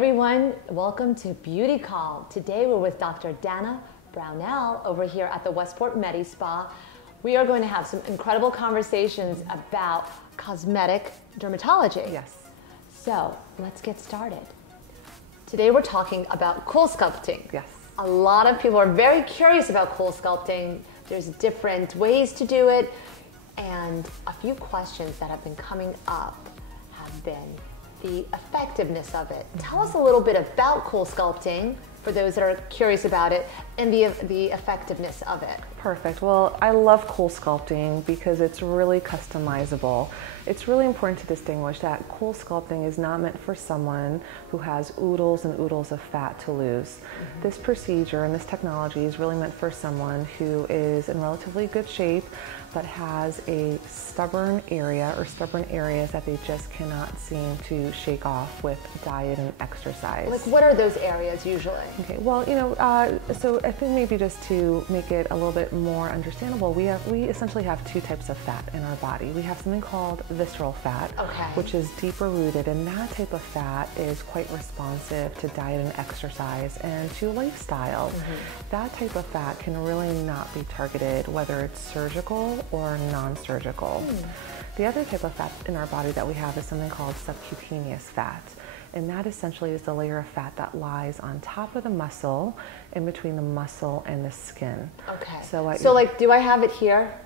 everyone, welcome to Beauty Call. Today we're with Dr. Dana Brownell over here at the Westport MediSpa. We are going to have some incredible conversations about cosmetic dermatology. Yes. So let's get started. Today we're talking about Cool Sculpting. Yes. A lot of people are very curious about Cool Sculpting. There's different ways to do it, and a few questions that have been coming up have been the effectiveness of it. Tell us a little bit about Cool Sculpting for those that are curious about it, and the effectiveness of it. Perfect. Well, I love Cool Sculpting because it's really customizable. It's really important to distinguish that Cool Sculpting is not meant for someone who has oodles and oodles of fat to lose. This procedure and this technology is really meant for someone who is in relatively good shape but has a stubborn area or stubborn areas that they just cannot seem to shake off with diet and exercise. Like, what are those areas usually? Okay, well, so I think maybe just to make it a little bit more understandable, we essentially have two types of fat in our body. We have something called visceral fat, which is deeper rooted, and that type of fat is quite responsive to diet and exercise and to lifestyle. That type of fat can really not be targeted, whether it's surgical or non-surgical. The other type of fat in our body that we have is something called subcutaneous fat. And that essentially is the layer of fat that lies on top of the muscle, in between the muscle and the skin. Okay. So like, do I have it here?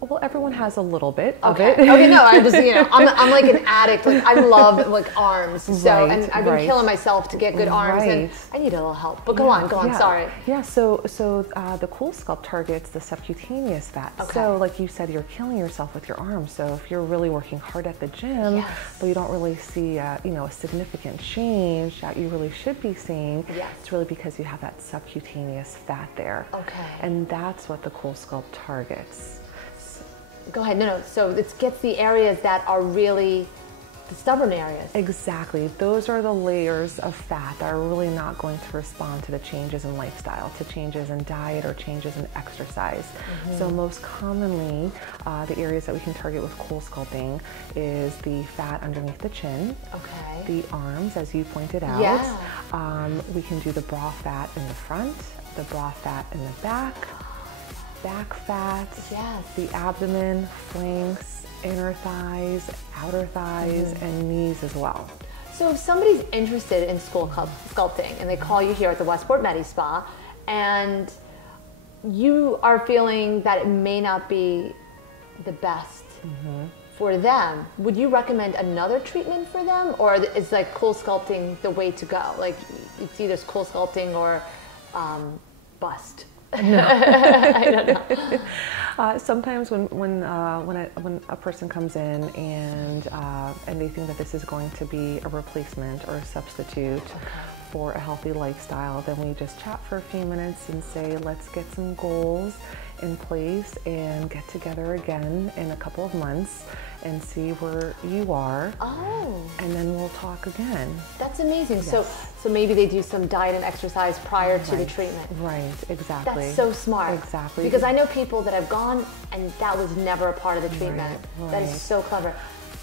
Well, everyone has a little bit of it. Okay, no, I'm just, I'm like an addict. Like, I love like arms. So, and I've been killing myself to get good arms, and I need a little help. But go on, sorry. Yeah, so the Cool Sculpt targets the subcutaneous fat. So like you said, you're killing yourself with your arms. So if you're really working hard at the gym, but you don't really see a significant change that you really should be seeing, it's really because you have that subcutaneous fat there. And that's what the Cool Sculpt targets. Go ahead. No. So it gets the areas that are really the stubborn areas. Exactly. Those are the layers of fat that are really not going to respond to the changes in lifestyle, to changes in diet or changes in exercise. So most commonly, the areas that we can target with Cool Sculpting is the fat underneath the chin, the arms, as you pointed out. We can do the bra fat in the front, the bra fat in the back fat, the abdomen, flanks, inner thighs, outer thighs, and knees as well. So if somebody's interested in Cool Sculpting and they call you here at the Westport MediSpa and you are feeling that it may not be the best for them, would you recommend another treatment for them, or is like Cool Sculpting the way to go? Like, it's either Cool Sculpting or bust. No. I don't know. Sometimes when a person comes in and they think that this is going to be a replacement or a substitute for a healthy lifestyle, then we just chat for a few minutes and say, let's get some goals in place and get together again in a couple of months and see where you are. And then we'll talk again. That's amazing. So maybe they do some diet and exercise prior to the treatment. Right, exactly. That's so smart. Exactly. Because I know people that have gone and that was never a part of the treatment. That is so clever.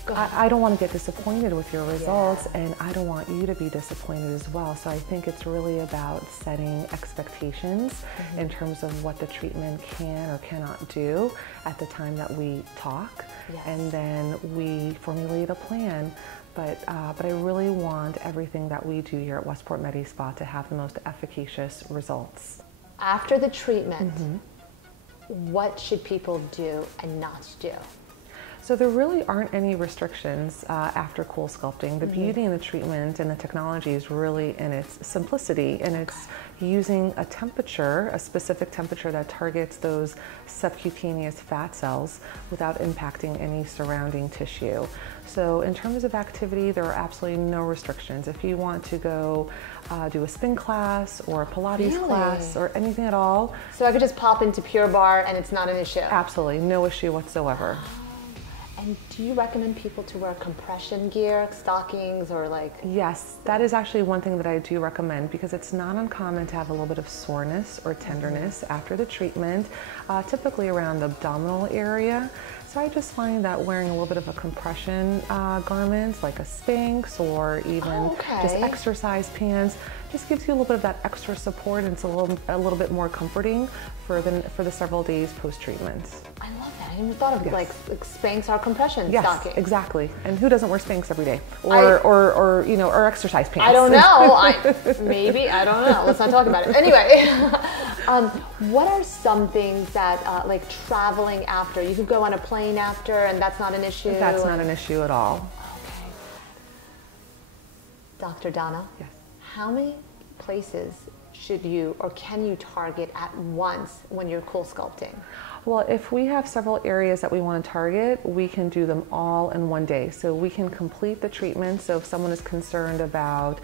I don't want to get disappointed with your results, and I don't want you to be disappointed as well. So I think it's really about setting expectations in terms of what the treatment can or cannot do at the time that we talk, and then we formulate a plan. But I really want everything that we do here at Westport MediSpa to have the most efficacious results. After the treatment, what should people do and not do? So there really aren't any restrictions after Cool Sculpting. The beauty in the treatment and the technology is really in its simplicity, and it's using a temperature, a specific temperature that targets those subcutaneous fat cells without impacting any surrounding tissue. So in terms of activity, there are absolutely no restrictions. If you want to go do a spin class or a Pilates class or anything at all. So I could just pop into Pure Barre and it's not an issue? Absolutely, no issue whatsoever. And do you recommend people to wear compression gear, stockings, or like? Yes, that is actually one thing that I do recommend, because it's not uncommon to have a little bit of soreness or tenderness after the treatment, typically around the abdominal area. So I just find that wearing a little bit of a compression garment, like a Spanx or even just exercise pants, just gives you a little bit of that extra support, and it's a little bit more comforting for the several days post-treatment. I love that. I never thought of it like Spanx or compression stocking. Exactly. And who doesn't wear Spanx every day? Or you know, or exercise pants? I don't know. Maybe, I don't know. Let's not talk about it. Anyway, what are some things that, like traveling after, you could go on a plane after and that's not an issue? That's not an issue at all. Okay. Dr. Dana? Yes. How many places should you or can you target at once when you're Cool Sculpting? Well, if we have several areas that we want to target, we can do them all in one day. So we can complete the treatment. So if someone is concerned about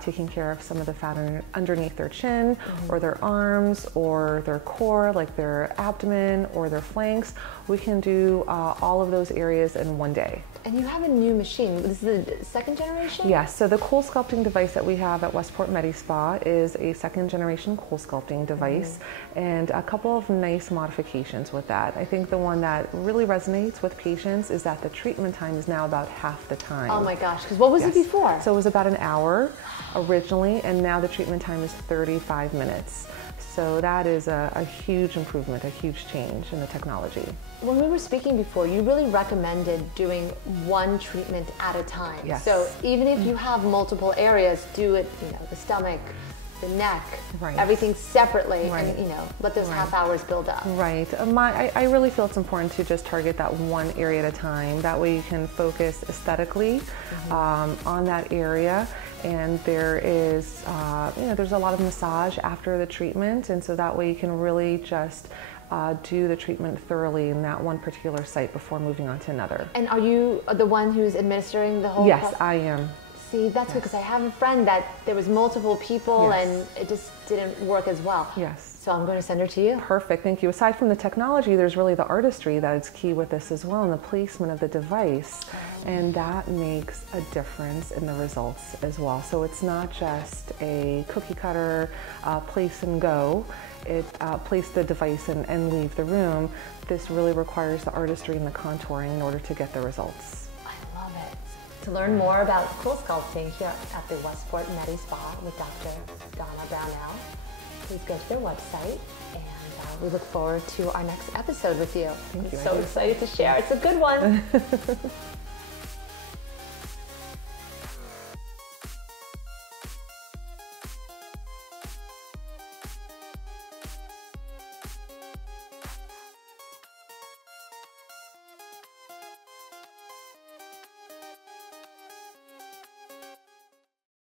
taking care of some of the fat underneath their chin, or their arms, or their core, like their abdomen or their flanks, we can do all of those areas in one day. And you have a new machine. This is the second generation? Yes, so the Cool Sculpting device that we have at Westport MediSpa is a second generation Cool Sculpting device, and a couple of nice modifications with that. I think the one that really resonates with patients is that the treatment time is now about half the time. Oh my gosh, because what was it before? So it was about an hour originally, and now the treatment time is 35 minutes. So that is a huge improvement, a huge change in the technology. When we were speaking before, you really recommended doing one treatment at a time. Yes. So even if you have multiple areas, do it, you know, the stomach, the neck, everything separately, and you know, let those half hours build up. Right. I really feel it's important to just target that one area at a time. That way you can focus aesthetically on that area. And there is, you know, there's a lot of massage after the treatment, and so that way you can really just do the treatment thoroughly in that one particular site before moving on to another. And are you the one who's administering the whole process? Yes, I am. See, that's good, because I have a friend that there was multiple people and it just didn't work as well. Yes. So I'm going to send her to you. Perfect, thank you. Aside from the technology, there's really the artistry that is key with this as well, and the placement of the device. And that makes a difference in the results as well. So it's not just a cookie cutter, place and go. Place the device and leave the room. This really requires the artistry and the contouring in order to get the results. I love it. To learn more about Cool Sculpting here at the Westport MediSpa with Dr. Dana Brownell, please go to their website, and we look forward to our next episode with you. Thank you. I'm so excited to share. It's a good one.